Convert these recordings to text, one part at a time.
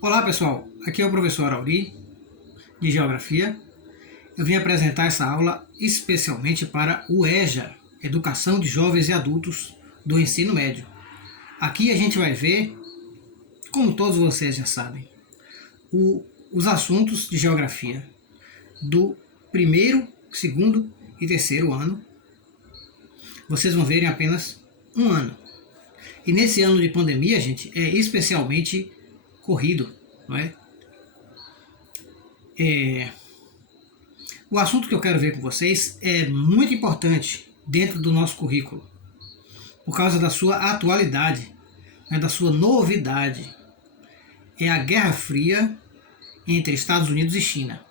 Olá pessoal, aqui é o professor Auri, de Geografia. Eu vim apresentar essa aula especialmente para o EJA, Educação de Jovens e Adultos do Ensino Médio. Aqui a gente vai ver, como todos vocês já sabem, os assuntos de Geografia do primeiro, segundo e terceiro ano. Vocês vão ver em apenas um ano. E nesse ano de pandemia, gente, é especialmente corrido, não é? O assunto que eu quero ver com vocês é muito importante dentro do nosso currículo, por causa da sua atualidade, né, da sua novidade. É a Guerra Fria entre Estados Unidos e China.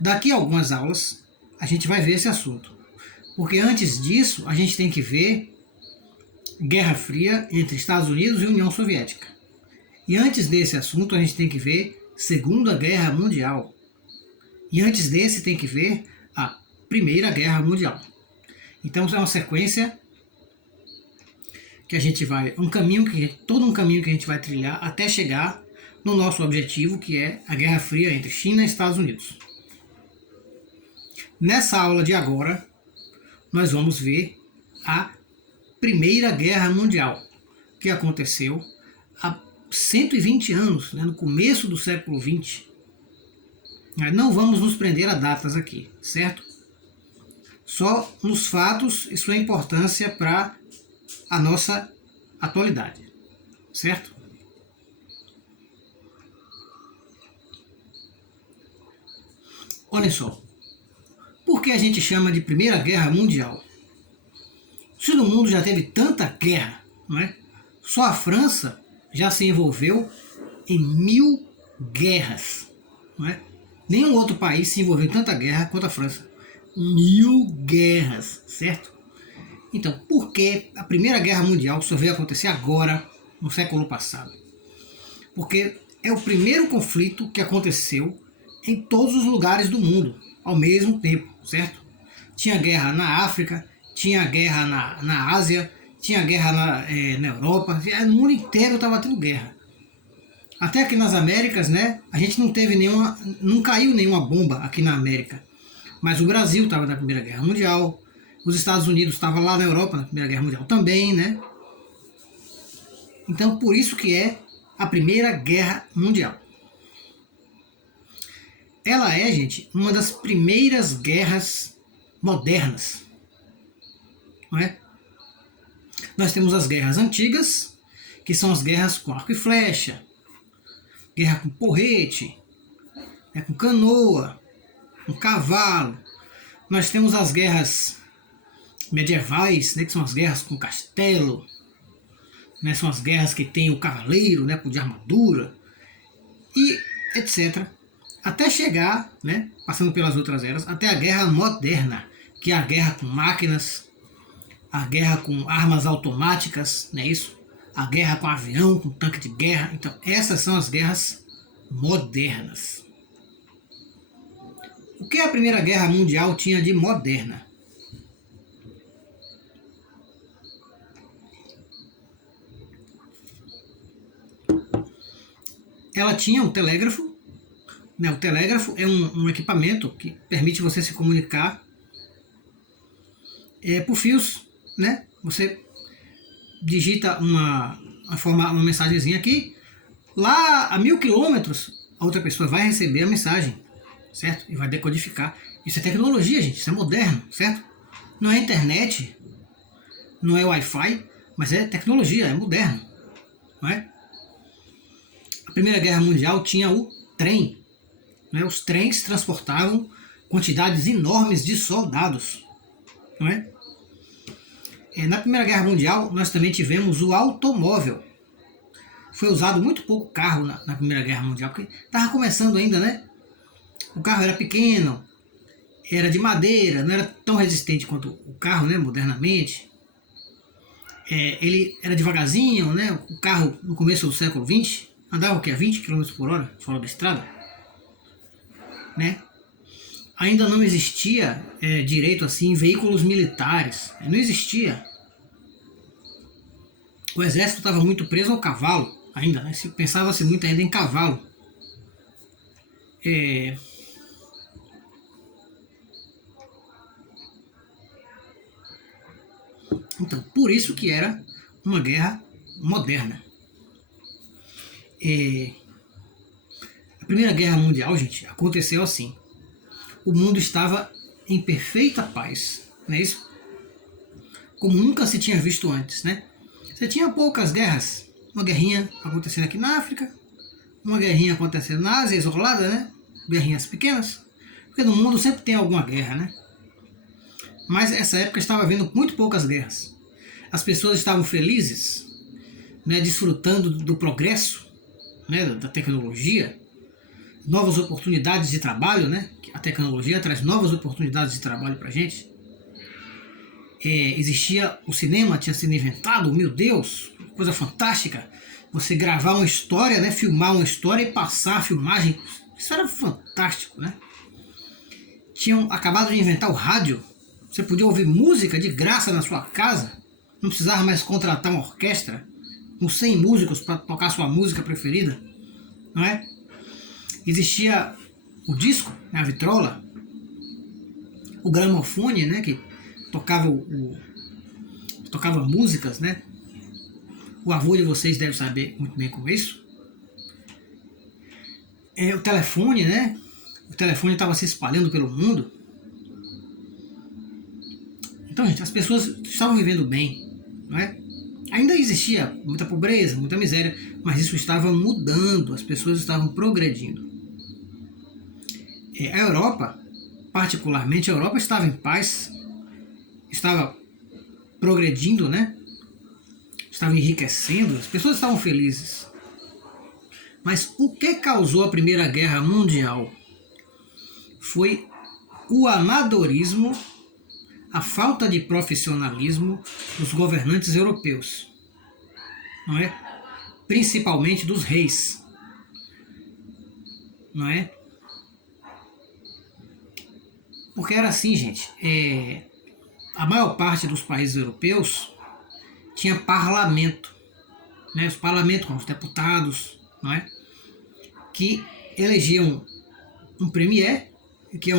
Daqui a algumas aulas a gente vai ver esse assunto, porque antes disso a gente tem que ver Guerra Fria entre Estados Unidos e União Soviética. E antes desse assunto a gente tem que ver Segunda Guerra Mundial. E antes desse tem que ver a Primeira Guerra Mundial. Então é uma sequência que a gente vai, todo um caminho que a gente vai trilhar até chegar no nosso objetivo, que é a Guerra Fria entre China e Estados Unidos. Nessa aula de agora, nós vamos ver a Primeira Guerra Mundial, que aconteceu há 120 anos, né, no começo do século XX. Não vamos nos prender a datas aqui, certo? Só nos fatos e sua importância para a nossa atualidade, certo? Olhem só, por que a gente chama de Primeira Guerra Mundial? Se no mundo já teve tanta guerra, não é? Só a França já se envolveu em 1000 guerras, não é? Nenhum outro país se envolveu em tanta guerra quanto a França. 1000 guerras, certo? Então, por que a Primeira Guerra Mundial só veio acontecer agora, no século passado? Porque é o primeiro conflito que aconteceu em todos os lugares do mundo, ao mesmo tempo, certo? Tinha guerra na África, tinha guerra na Ásia, tinha guerra na Europa, no mundo inteiro estava tendo guerra. Até aqui nas Américas, né, a gente não caiu nenhuma bomba aqui na América. Mas o Brasil estava na Primeira Guerra Mundial, os Estados Unidos estavam lá na Europa na Primeira Guerra Mundial também, né? Então, por isso que é a Primeira Guerra Mundial. Ela é, gente, uma das primeiras guerras modernas, não é? Nós temos as guerras antigas, que são as guerras com arco e flecha, guerra com porrete, com canoa, com cavalo. Nós temos as guerras medievais, né, que são as guerras com castelo, né, são as guerras que tem o cavaleiro, né, de armadura, e etc. Até chegar, né, passando pelas outras eras, até a guerra moderna, que é a guerra com máquinas, a guerra com armas automáticas, não é isso? A guerra com avião, com tanque de guerra. Então, essas são as guerras modernas. O que a Primeira Guerra Mundial tinha de moderna? Ela tinha um telégrafo, né? O telégrafo é um equipamento que permite você se comunicar por fios, né? Você digita uma mensagenzinha aqui, lá a 1000 quilômetros a outra pessoa vai receber a mensagem, certo? E vai decodificar. Isso é tecnologia, gente, isso é moderno, certo? Não é internet, não é Wi-Fi, mas é tecnologia, é moderno, não é? A Primeira Guerra Mundial tinha o trem, né? Os trens transportavam quantidades enormes de soldados, não é? Na Primeira Guerra Mundial, nós também tivemos o automóvel. Foi usado muito pouco carro na Primeira Guerra Mundial, porque estava começando ainda, né? O carro era pequeno, era de madeira, não era tão resistente quanto o carro, né, modernamente. Ele era devagarzinho, né? O carro, no começo do século XX, andava o quê? A 20 km por hora, fora da estrada, né? Ainda não existia direito assim veículos militares, não existia. O exército estava muito preso ao cavalo, ainda, né? Pensava-se muito ainda em cavalo. Então, por isso que era uma guerra moderna. A Primeira Guerra Mundial, gente, aconteceu assim. O mundo estava em perfeita paz, não é isso? Como nunca se tinha visto antes, né? Você tinha poucas guerras. Uma guerrinha acontecendo aqui na África, uma guerrinha acontecendo na Ásia, isolada, né? Guerrinhas pequenas. Porque no mundo sempre tem alguma guerra, né? Mas essa época estava havendo muito poucas guerras. As pessoas estavam felizes, né, desfrutando do progresso, né, da tecnologia, novas oportunidades de trabalho, né? A tecnologia traz novas oportunidades de trabalho para a gente. Existia o cinema, tinha sido inventado, meu Deus, coisa fantástica. Você gravar uma história, né, filmar uma história e passar a filmagem, isso era fantástico, né? Tinham acabado de inventar o rádio, você podia ouvir música de graça na sua casa, não precisava mais contratar uma orquestra com 100 músicos para tocar sua música preferida, não é? Existia o disco, a vitrola, o gramofone, né, que tocava músicas, né? O avô de vocês deve saber muito bem como é isso. O telefone, né? O telefone estava se espalhando pelo mundo. Então, gente, as pessoas estavam vivendo bem, não é? Ainda existia muita pobreza, muita miséria, mas isso estava mudando, as pessoas estavam progredindo. A Europa, particularmente, a Europa estava em paz, estava progredindo, né? Estava enriquecendo, as pessoas estavam felizes. Mas o que causou a Primeira Guerra Mundial foi o amadorismo, a falta de profissionalismo dos governantes europeus, não é? Principalmente dos reis, não é? Porque era assim, gente, a maior parte dos países europeus tinha parlamento, né? Os parlamentos com os deputados, não é? Que elegiam um premier, que é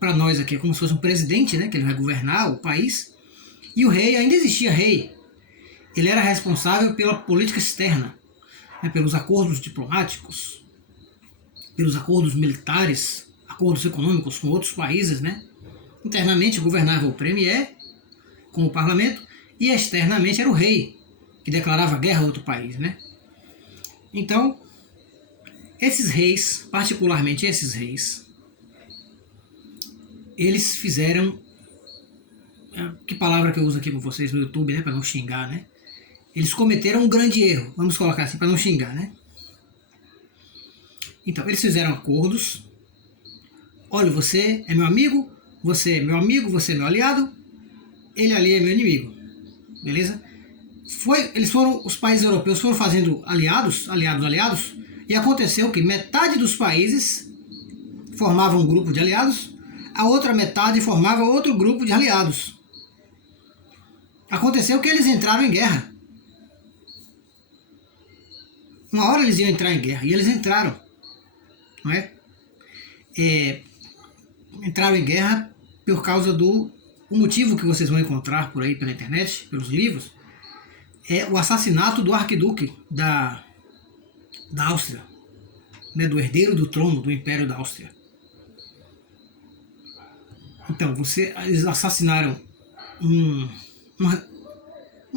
para nós aqui é como se fosse um presidente, né? Que ele vai governar o país. E o rei, ainda existia rei. Ele era responsável pela política externa, né? Pelos acordos diplomáticos, pelos acordos militares, acordos econômicos com outros países, né? Internamente governava o premier com o parlamento e externamente era o rei, que declarava guerra a outro país, né? Então, esses reis, particularmente esses reis, eles fizeram, que palavra que eu uso aqui com vocês no YouTube, né, para não xingar, né? Eles cometeram um grande erro, vamos colocar assim, para não xingar, né? Então, eles fizeram acordos. Olha, você é meu amigo, você é meu amigo, você é meu aliado, ele ali é meu inimigo, beleza? Os países europeus foram fazendo aliados, e aconteceu que metade dos países formava um grupo de aliados, a outra metade formava outro grupo de aliados. Aconteceu que eles entraram em guerra. Uma hora eles iam entrar em guerra, e eles entraram, não é? Entraram em guerra por causa o motivo que vocês vão encontrar por aí pela internet, pelos livros, é o assassinato do arquiduque da Áustria, né, do herdeiro do trono do Império da Áustria. Então, eles assassinaram um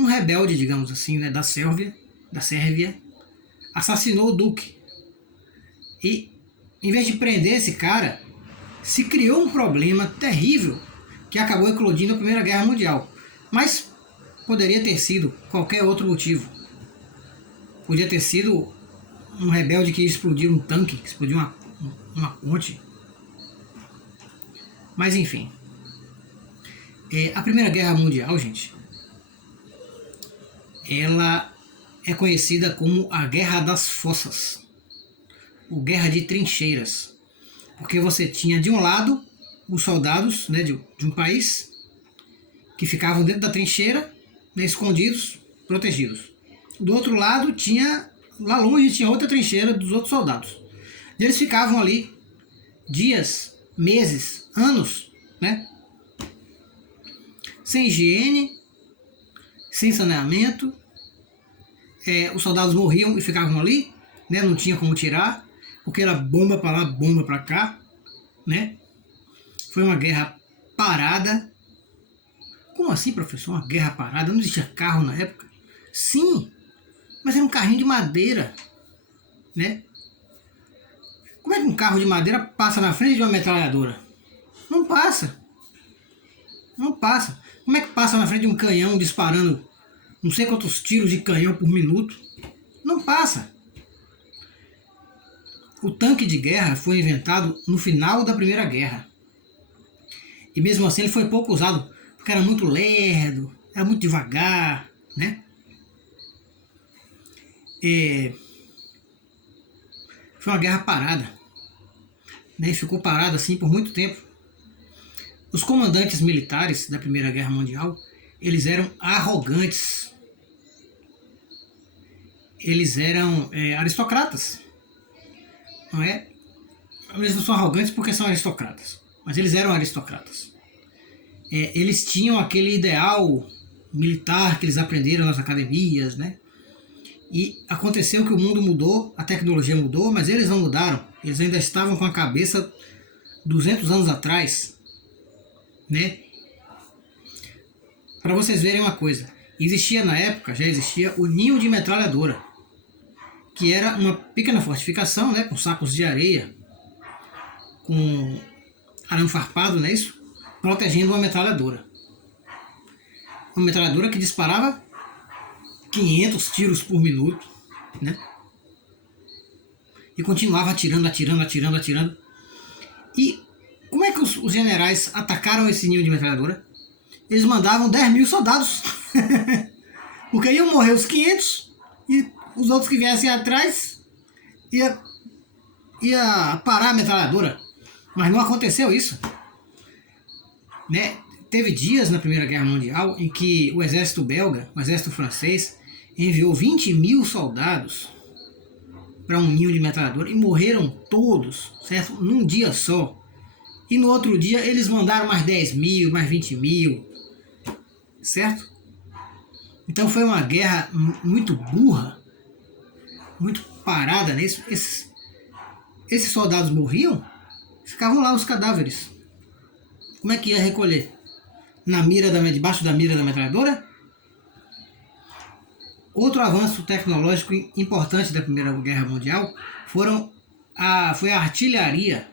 rebelde, digamos assim, né, da Sérvia, assassinou o duque. E, em vez de prender esse cara, se criou um problema terrível que acabou eclodindo a Primeira Guerra Mundial. Mas poderia ter sido qualquer outro motivo. Podia ter sido um rebelde que explodiu um tanque, que explodiu uma ponte. Mas enfim. A Primeira Guerra Mundial, gente, ela é conhecida como a Guerra das Fossas, ou Guerra de Trincheiras. Porque você tinha de um lado os soldados, né, de um país que ficavam dentro da trincheira, né, escondidos, protegidos. Do outro lado tinha lá longe tinha outra trincheira dos outros soldados. Eles ficavam ali dias, meses, anos, né? Sem higiene, sem saneamento. Os soldados morriam e ficavam ali, né? Não tinha como tirar, porque era bomba para lá, bomba para cá, né? Foi uma guerra parada. Como assim, professor? Uma guerra parada? Não existia carro na época? Sim, mas era um carrinho de madeira, né? Como é que um carro de madeira passa na frente de uma metralhadora? Não passa. Não passa. Como é que passa na frente de um canhão disparando não sei quantos tiros de canhão por minuto? Não passa. O tanque de guerra foi inventado no final da Primeira Guerra. E mesmo assim ele foi pouco usado, porque era muito lerdo, era muito devagar, né? Foi uma guerra parada, né? E ficou parada assim por muito tempo. Os comandantes militares da Primeira Guerra Mundial, eles eram arrogantes. Eles eram aristocratas, não é? Eles não são arrogantes porque são aristocratas, mas eles eram aristocratas. Eles tinham aquele ideal militar que eles aprenderam nas academias, né? E aconteceu que o mundo mudou, a tecnologia mudou, mas eles não mudaram. Eles ainda estavam com a cabeça 200 anos atrás, né? Para vocês verem uma coisa, existia na época, já existia o ninho de metralhadora, que era uma pequena fortificação, né, com sacos de areia, com arame farpado, não é isso? Protegendo uma metralhadora. Uma metralhadora que disparava 500 tiros por minuto, né? E continuava atirando, atirando, atirando, atirando. E como é que os generais atacaram esse ninho de metralhadora? Eles mandavam 10 mil soldados. Porque iam morrer os 500 e os outros que viessem atrás ia parar a metralhadora. Mas não aconteceu isso, né? Teve dias na Primeira Guerra Mundial em que o exército belga, o exército francês, enviou 20 mil soldados para um ninho de metralhadora e morreram todos, certo? Num dia só. E no outro dia eles mandaram mais 10 mil, mais 20 mil, certo? Então foi uma guerra muito burra, muito parada, né? Esses soldados morriam, ficavam lá os cadáveres. Como é que ia recolher? Debaixo da mira da metralhadora? Outro avanço tecnológico importante da Primeira Guerra Mundial foi a artilharia.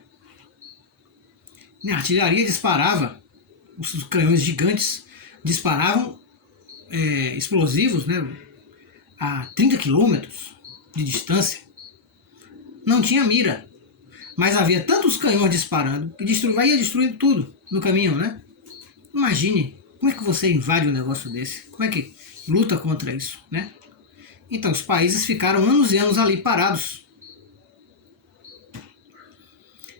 A artilharia disparava, os canhões gigantes disparavam explosivos, né, a 30 quilômetros de distância. Não tinha mira, mas havia tantos canhões disparando que ia destruindo tudo no caminho, né? Imagine, como é que você invade um negócio desse? Como é que luta contra isso, né? Então, os países ficaram anos e anos ali parados.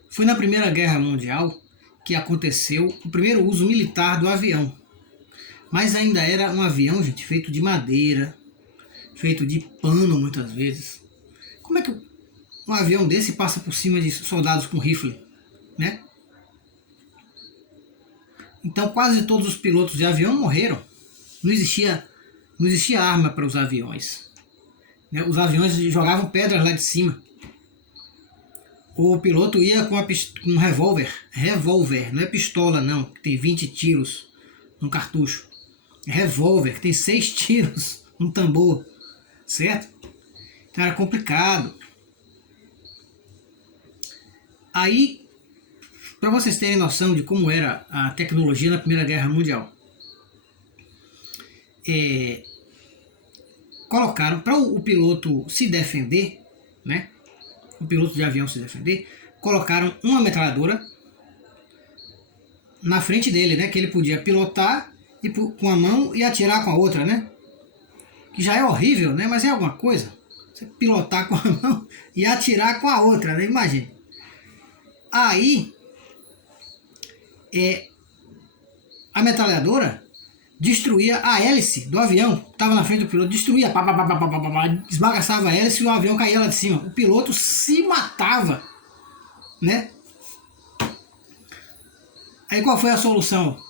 Foi na Primeira Guerra Mundial que aconteceu o primeiro uso militar do avião. Mas ainda era um avião, gente, feito de madeira, feito de pano muitas vezes. Como é que um avião desse passa por cima de soldados com rifle, né? Então quase todos os pilotos de avião morreram. Não existia arma para os aviões, né? Os aviões jogavam pedras lá de cima. O piloto ia com um revólver, não é pistola não, que tem 20 tiros num cartucho. É revólver, que tem 6 tiros num tambor, certo? Então era complicado. Aí, para vocês terem noção de como era a tecnologia na Primeira Guerra Mundial, colocaram para o piloto se defender, né? O piloto de avião se defender, colocaram uma metralhadora na frente dele, né? Que ele podia pilotar com a mão e atirar com a outra, né? Que já é horrível, né? Mas é alguma coisa. Você pilotar com a mão e atirar com a outra, né? Imagine. Aí, a metralhadora destruía a hélice do avião, estava na frente do piloto, destruía, pá, pá, pá, pá, pá, pá, pá, esbagaçava a hélice e o avião caía lá de cima. O piloto se matava, né? Aí qual foi a solução?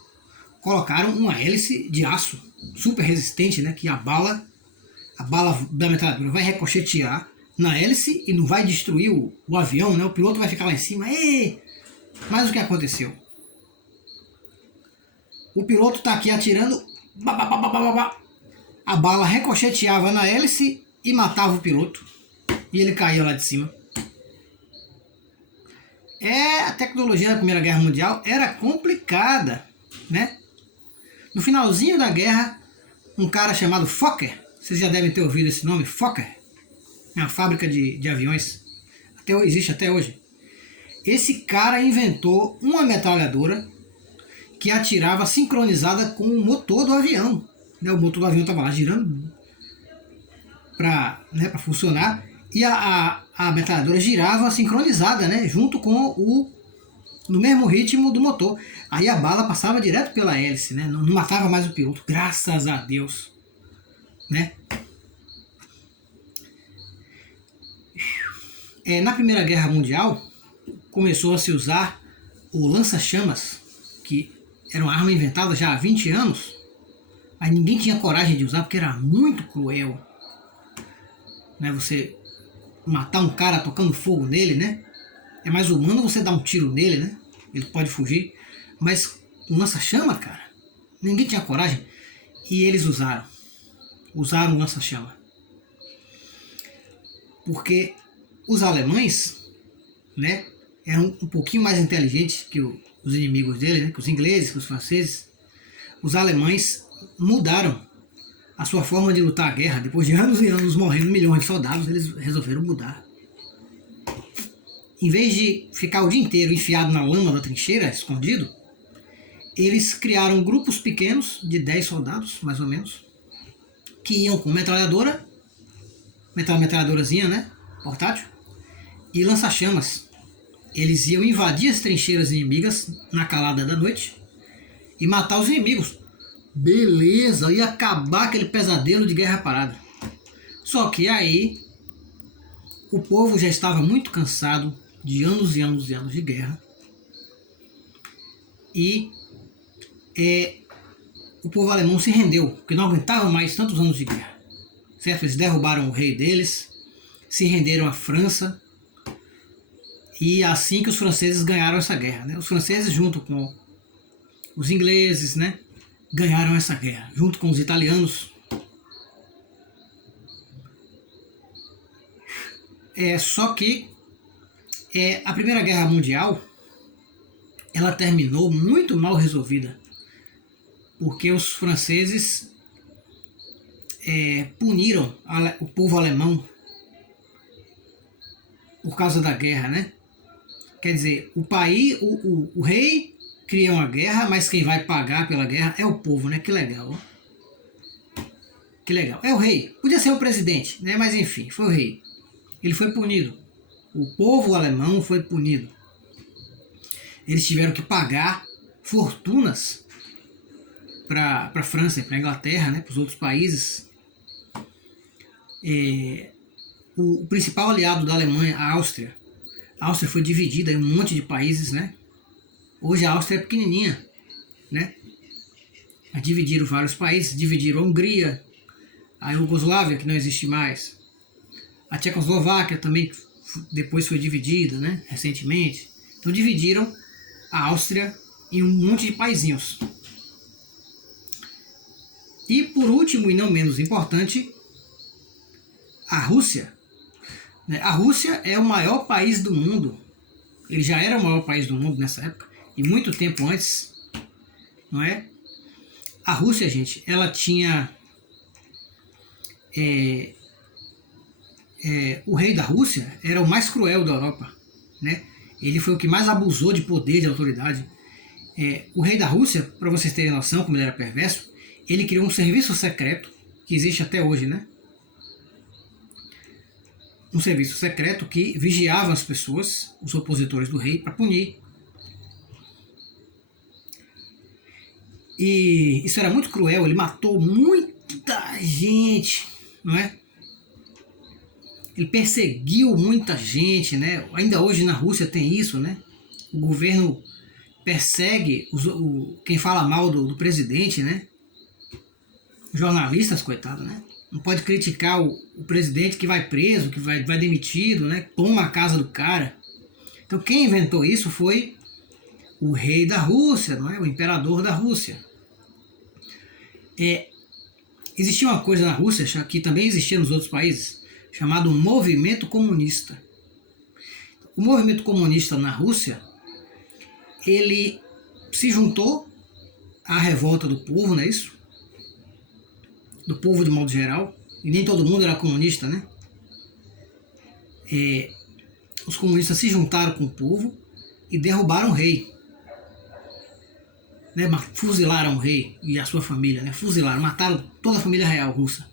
Colocaram uma hélice de aço, super resistente, né? Que a bala da metralhadora vai ricochetear na hélice e não vai destruir o avião, né? O piloto vai ficar lá em cima. Ei! Mas o que aconteceu? O piloto está aqui atirando, a bala ricocheteava na hélice e matava o piloto. E ele caía lá de cima. A tecnologia da Primeira Guerra Mundial era complicada, né? No finalzinho da guerra, um cara chamado Fokker, vocês já devem ter ouvido esse nome, Fokker, é uma fábrica de aviões, existe até hoje. Esse cara inventou uma metralhadora que atirava sincronizada com o motor do avião. O motor do avião estava lá girando para funcionar e a metralhadora girava sincronizada, né, junto com no mesmo ritmo do motor. Aí a bala passava direto pela hélice, né, não matava mais o piloto, graças a Deus, né. Na Primeira Guerra Mundial começou a se usar o lança-chamas, que era uma arma inventada já há 20 anos, mas ninguém tinha coragem de usar porque era muito cruel, né? Você matar um cara tocando fogo nele, né? É mais humano você dar um tiro nele, né? Ele pode fugir, mas um lança-chama, cara, ninguém tinha coragem e eles usaram o lança-chama, porque os alemães, né, eram um pouquinho mais inteligentes que os inimigos dele, né, que os ingleses, que os franceses. Os alemães mudaram a sua forma de lutar a guerra. Depois de anos e anos morrendo milhões de soldados, eles resolveram mudar. Em vez de ficar o dia inteiro enfiado na lama da trincheira, escondido, eles criaram grupos pequenos de 10 soldados, mais ou menos, que iam com metralhadorazinha, né, portátil, e lança-chamas. Eles iam invadir as trincheiras inimigas na calada da noite e matar os inimigos. Beleza, ia acabar aquele pesadelo de guerra parada. Só que aí o povo já estava muito cansado de anos e anos e anos de guerra. E o povo alemão se rendeu, porque não aguentava mais tantos anos de guerra. Certo? Eles derrubaram o rei deles, se renderam à França. E assim que os franceses ganharam essa guerra, né? Os franceses junto com os ingleses, né, ganharam essa guerra, junto com os italianos. Só que a Primeira Guerra Mundial, ela terminou muito mal resolvida, porque os franceses puniram o povo alemão por causa da guerra, né? Quer dizer, o rei cria uma guerra, mas quem vai pagar pela guerra é o povo, né? Que legal, ó. Que legal. É o rei. Podia ser o presidente, né? Mas enfim, foi o rei. Ele foi punido. O povo alemão foi punido. Eles tiveram que pagar fortunas para a França e para a Inglaterra, né? Para os outros países. O principal aliado da Alemanha, a Áustria foi dividida em um monte de países, né? Hoje a Áustria é pequenininha, né? Mas dividiram vários países, dividiram a Hungria, a Iugoslávia, que não existe mais, a Tchecoslováquia também depois foi dividida, né? Recentemente. Então dividiram a Áustria em um monte de paizinhos. E por último, e não menos importante, a Rússia. A Rússia é o maior país do mundo. Ele já era o maior país do mundo nessa época, e muito tempo antes, não é? A Rússia, gente, ela tinha o rei da Rússia era o mais cruel da Europa, né? Ele foi o que mais abusou de poder, de autoridade. O rei da Rússia, para vocês terem noção como ele era perverso, ele criou um serviço secreto que existe até hoje, né? Um serviço secreto que vigiava as pessoas, os opositores do rei, para punir. E isso era muito cruel, ele matou muita gente, não é? Ele perseguiu muita gente, né? Ainda hoje na Rússia tem isso, né? O governo persegue quem fala mal do presidente, né? Jornalistas, coitado, né? Não pode criticar o presidente que vai preso, que vai demitido, né? Toma a casa do cara. Então quem inventou isso foi o rei da Rússia, não é? O imperador da Rússia. Existia uma coisa na Rússia, que também existia nos outros países, chamado movimento comunista. O movimento comunista na Rússia, ele se juntou à revolta do povo, não é isso? Do povo de modo geral, e nem todo mundo era comunista, né? Os comunistas se juntaram com o povo e derrubaram o rei. Né? Fuzilaram o rei e a sua família, né? Fuzilaram, mataram toda a família real russa.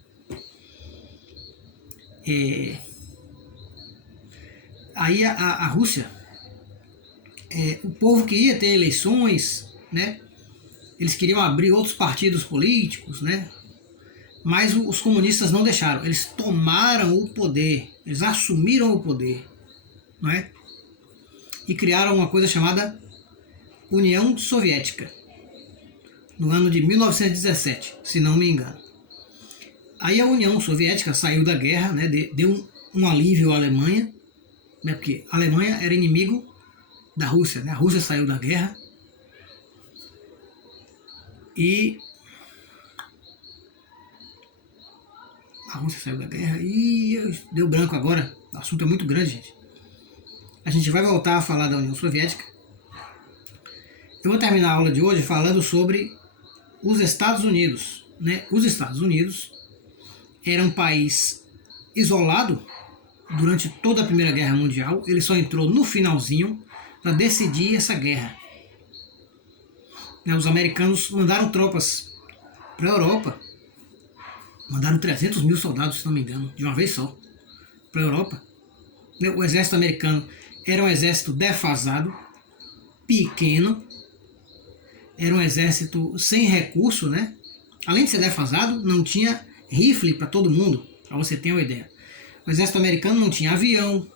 Aí a Rússia, o povo queria ter eleições, né? Eles queriam abrir outros partidos políticos, né? Mas os comunistas não deixaram. Eles tomaram o poder, eles assumiram o poder, não é? E criaram uma coisa chamada União Soviética, no ano de 1917, se não me engano. Aí a União Soviética saiu da guerra, né? Deu um alívio à Alemanha, né? Porque a Alemanha era inimigo da Rússia, né? A Rússia saiu da guerra e deu branco agora. O assunto é muito grande, gente. A gente vai voltar a falar da União Soviética. Eu vou terminar a aula de hoje falando sobre os Estados Unidos, né? Os Estados Unidos era um país isolado durante toda a Primeira Guerra Mundial. Ele só entrou no finalzinho para decidir essa guerra. Os americanos mandaram tropas para a Europa. Mandaram 300 mil soldados, se não me engano, de uma vez só, para a Europa. O exército americano era um exército defasado, pequeno, era um exército sem recurso, né? Além de ser defasado, não tinha rifle para todo mundo, para você ter uma ideia. O exército americano não tinha avião,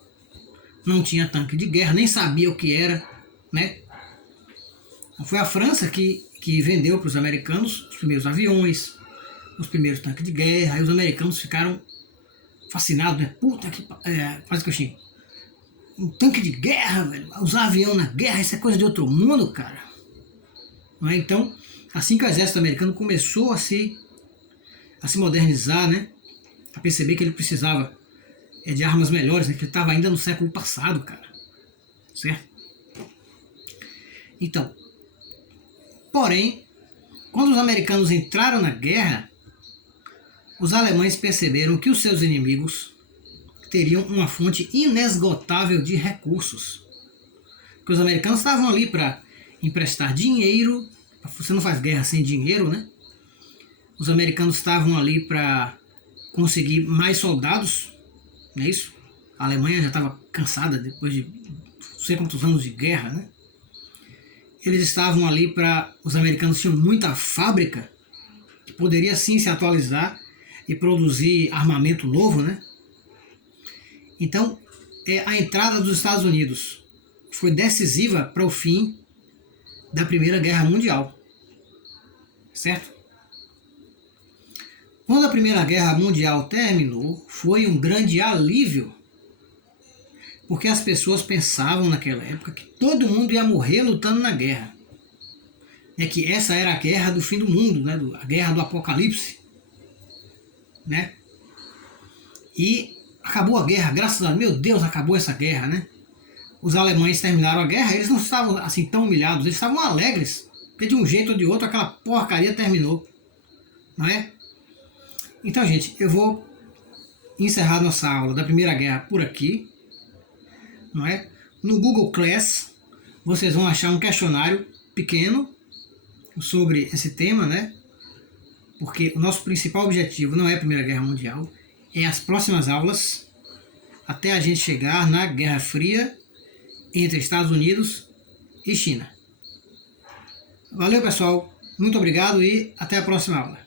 não tinha tanque de guerra, nem sabia o que era, né? Foi a França que vendeu para os americanos os primeiros aviões, os primeiros tanques de guerra. Aí os americanos ficaram fascinados, né? Puta que... quase que eu xingo. Um tanque de guerra, velho. Usar avião na guerra, isso é coisa de outro mundo, cara. Não é? Então, assim que o exército americano começou a se modernizar, né? A perceber que ele precisava de armas melhores, né? Que ele estava ainda no século passado, cara. Certo? Então, porém, quando os americanos entraram na guerra, os alemães perceberam que os seus inimigos teriam uma fonte inesgotável de recursos. Porque os americanos estavam ali para emprestar dinheiro. Você não faz guerra sem dinheiro, né? Os americanos estavam ali para conseguir mais soldados, não é isso? A Alemanha já estava cansada depois de não sei quantos anos de guerra, né? Eles estavam ali para... Os americanos tinham muita fábrica que poderia sim se atualizar e produzir armamento novo, né? Então, a entrada dos Estados Unidos foi decisiva para o fim da Primeira Guerra Mundial, certo? Quando a Primeira Guerra Mundial terminou, foi um grande alívio, porque as pessoas pensavam naquela época que todo mundo ia morrer lutando na guerra. Que essa era a guerra do fim do mundo, né? A guerra do apocalipse, né? E acabou a guerra, graças a Deus, meu Deus, acabou essa guerra, né? Os alemães terminaram a guerra, eles não estavam assim tão humilhados, eles estavam alegres, porque de um jeito ou de outro aquela porcaria terminou, não é? Então, gente, eu vou encerrar nossa aula da Primeira Guerra por aqui, não é? No Google Class vocês vão achar um questionário pequeno sobre esse tema, né? Porque o nosso principal objetivo não é a Primeira Guerra Mundial, é as próximas aulas, até a gente chegar na Guerra Fria entre Estados Unidos e China. Valeu, pessoal! Muito obrigado e até a próxima aula.